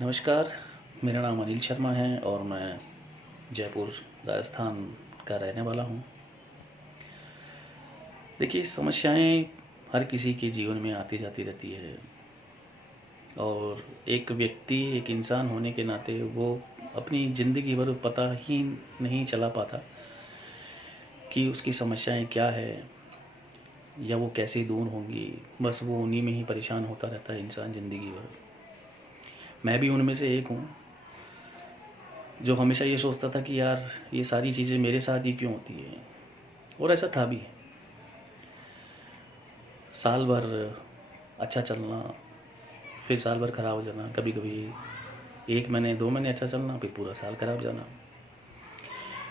नमस्कार, मेरा नाम अनिल शर्मा है और मैं जयपुर, राजस्थान का रहने वाला हूँ। देखिए, समस्याएँ हर किसी के जीवन में आती-जाती रहती है और एक व्यक्ति, एक इंसान होने के नाते वो अपनी ज़िंदगी भर पता ही नहीं चला पाता कि उसकी समस्याएँ क्या है या वो कैसे दूर होंगी। बस वो उन्हीं में ही परेशान होता रहता है इंसान ज़िंदगी भर। मैं भी उनमें से एक हूँ, जो हमेशा ये सोचता था कि यार ये सारी चीज़ें मेरे साथ ही क्यों होती हैं, और ऐसा था भी। साल भर अच्छा चलना, फिर साल भर ख़राब हो जाना, कभी-कभी 1 महीने 2 महीने अच्छा चलना, फिर पूरा साल ख़राब जाना।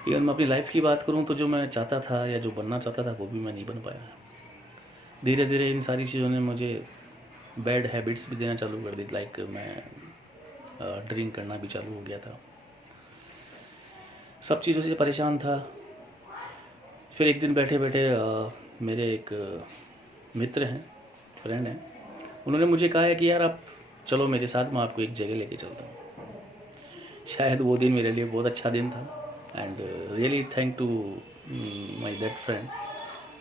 इवन मैं अपनी लाइफ़ की बात करूँ तो जो मैं चाहता था या जो बनना चाहता था वो भी मैं नहीं बन पाया। धीरे-धीरे इन सारी चीज़ों ने मुझे बैड हैबिट्स भी देना चालू कर दी। लाइक मैं ड्रिंक करना भी चालू हो गया था। सब चीज़ों से परेशान था। फिर एक दिन बैठे-बैठे मेरे एक मित्र हैं, फ्रेंड हैं, उन्होंने मुझे कहा है कि यार आप चलो मेरे साथ, मैं आपको एक जगह लेके चलता हूँ। शायद वो दिन मेरे लिए बहुत अच्छा दिन था and really thank to my that friend,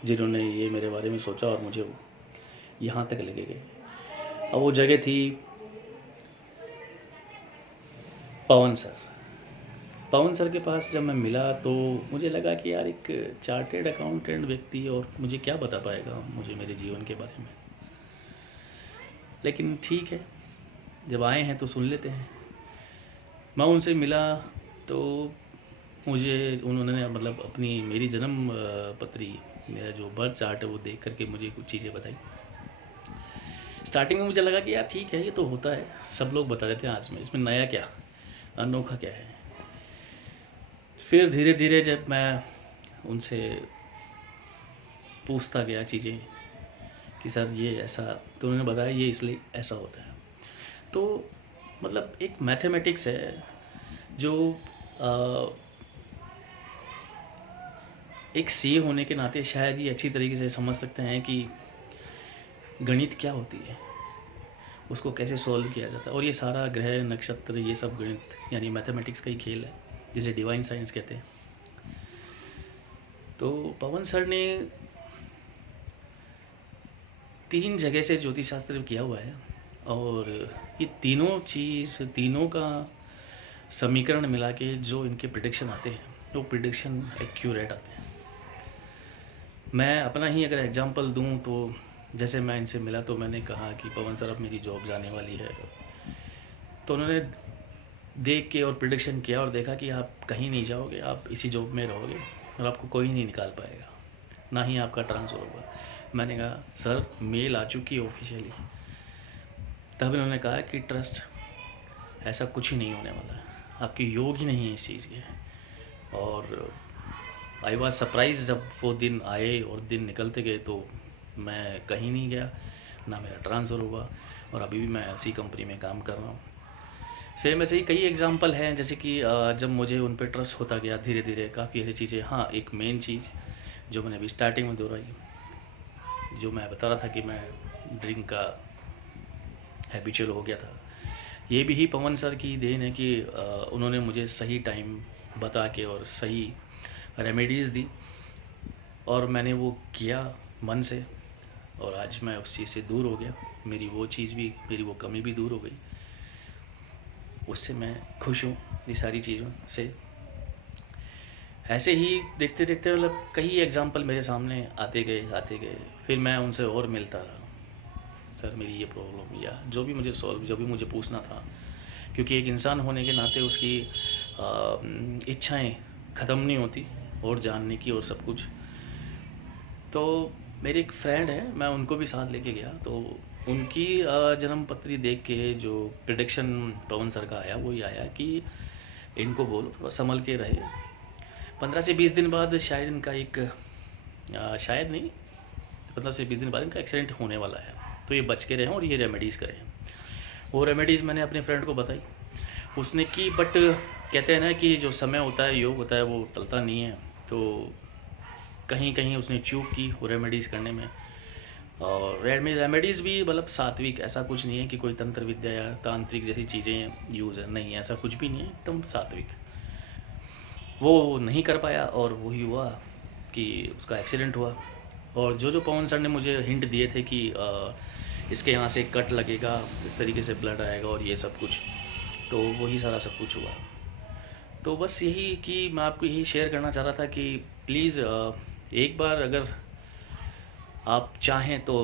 जिन्होंने ये मेरे बारे में सोचा और मुझे यहाँ तक लेके गए। अब वो जगह थी पवन सर। पवन सर के पास जब मैं मिला तो मुझे लगा कि यार एक चार्टेड अकाउंटेंट व्यक्ति और मुझे क्या बता पाएगा मुझे मेरे जीवन के बारे में। लेकिन ठीक है, जब आए हैं तो सुन लेते हैं। मैं उनसे मिला तो मुझे उन्होंने मतलब अपनी मेरी जन्म पत्री, मेरा जो बर्थ चार्ट है वो देख करके मुझे कुछ चीज़ें बताई। स्टार्टिंग में मुझे लगा कि यार ठीक है, ये तो होता है, सब लोग बता देते हैं, आज में इसमें नया क्या, अनोखा क्या है। फिर धीरे-धीरे जब मैं उनसे पूछता गया चीज़ें कि सर ये ऐसा, तो उन्होंने बताया ये इसलिए ऐसा होता है। तो मतलब एक मैथमेटिक्स है जो एक सीए होने के नाते शायद ये अच्छी तरीके से समझ सकते हैं कि गणित क्या होती है, उसको कैसे सॉल्व किया जाता है। और ये सारा ग्रह नक्षत्र ये सब गणित यानी मैथमेटिक्स का ही खेल है, जिसे डिवाइन साइंस कहते हैं। तो पवन सर ने 3 जगह से ज्योतिष शास्त्र किया हुआ है और ये तीनों का समीकरण मिला के जो इनके प्रिडिक्शन आते हैं वो प्रिडिक्शन एक्यूरेट आते हैं। मैं अपना ही अगर एग्जांपल दूं तो जैसे मैं इनसे मिला तो मैंने कहा कि पवन सर अब मेरी जॉब जाने वाली है। तो उन्होंने देख के और प्रिडिक्शन किया और देखा कि आप कहीं नहीं जाओगे, आप इसी जॉब में रहोगे और आपको कोई नहीं निकाल पाएगा, ना ही आपका ट्रांसफ़र होगा। मैंने कहा सर मेल आ चुकी है ऑफिशियली। तब इन्होंने कहा कि ट्रस्ट, ऐसा कुछ ही नहीं होने वाला है, आपके योग ही नहीं है इस चीज़ के। और आई वॉज सरप्राइज जब वो दिन आए और दिन निकलते गए तो मैं कहीं नहीं गया, ना मेरा ट्रांसफ़र हुआ और अभी भी मैं ऐसी कंपनी में काम कर रहा हूँ। सेम ऐसे ही कई एग्जांपल हैं, जैसे कि जब मुझे उन पे ट्रस्ट होता गया धीरे धीरे काफ़ी ऐसी चीज़ें। हाँ, एक मेन चीज़ जो मैंने अभी स्टार्टिंग में दोहराई, जो मैं बता रहा था कि मैं ड्रिंक का हैबिचुअल हो गया था, ये भी ही पवन सर की देन है कि उन्होंने मुझे सही टाइम बता के और सही रेमेडीज़ दी और मैंने वो किया मन से और आज मैं उस चीज़ से दूर हो गया। मेरी वो कमी भी दूर हो गई। उससे मैं खुश हूँ ये सारी चीज़ों से। ऐसे ही देखते देखते मतलब कई एग्जाम्पल मेरे सामने आते गए। फिर मैं उनसे और मिलता रहा, सर मेरी ये प्रॉब्लम या जो भी मुझे पूछना था, क्योंकि एक इंसान होने के नाते उसकी इच्छाएं ख़त्म नहीं होती और जानने की और सब कुछ। तो मेरे एक फ्रेंड है, मैं उनको भी साथ लेके गया तो उनकी जन्म पत्री देख के जो प्रिडिक्शन पवन सर का आया वो ये आया कि इनको बोलो थोड़ा संभल के रहे। 15 से 20 दिन बाद शायद इनका एक शायद नहीं 15 से 20 दिन बाद इनका एक्सीडेंट होने वाला है, तो ये बच के रहें और ये रेमेडीज़ करें। वो रेमेडीज़ मैंने अपने फ्रेंड को बताई, उसने की, बट कहते हैं ना कि जो समय होता है, योग होता है, वो टलता नहीं है। तो कहीं कहीं उसने चूक की वो रेमेडीज़ करने में और रेमेडीज़ भी मतलब सात्विक, ऐसा कुछ नहीं है कि कोई तंत्र विद्या या तांत्रिक जैसी चीज़ें यूज़ है, नहीं ऐसा कुछ भी नहीं है, एकदम सात्विक। वो नहीं कर पाया और वही हुआ कि उसका एक्सीडेंट हुआ। और जो पवन सर ने मुझे हिंट दिए थे कि इसके यहाँ से कट लगेगा, इस तरीके से ब्लड आएगा और ये सब कुछ, तो वही सारा सब कुछ हुआ। तो बस यही कि मैं आपको यही शेयर करना चाह रहा था कि प्लीज़ एक बार अगर आप चाहें तो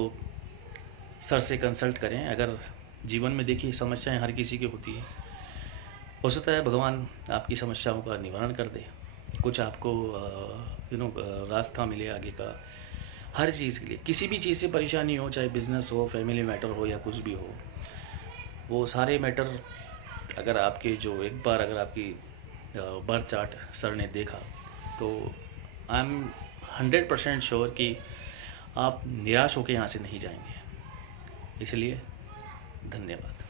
सर से कंसल्ट करें। अगर जीवन में देखिए समस्याएं हर किसी की होती है, हो सकता है भगवान आपकी समस्याओं का निवारण कर दे, कुछ आपको रास्ता मिले आगे का। हर चीज़ के लिए, किसी भी चीज़ से परेशानी हो, चाहे बिजनेस हो, फैमिली मैटर हो या कुछ भी हो, वो सारे मैटर अगर आपके जो एक बार अगर आपकी बर्थ चार्ट सर ने देखा तो आई एम 100% श्योर कि आप निराश होकर यहाँ से नहीं जाएंगे। इसलिए धन्यवाद।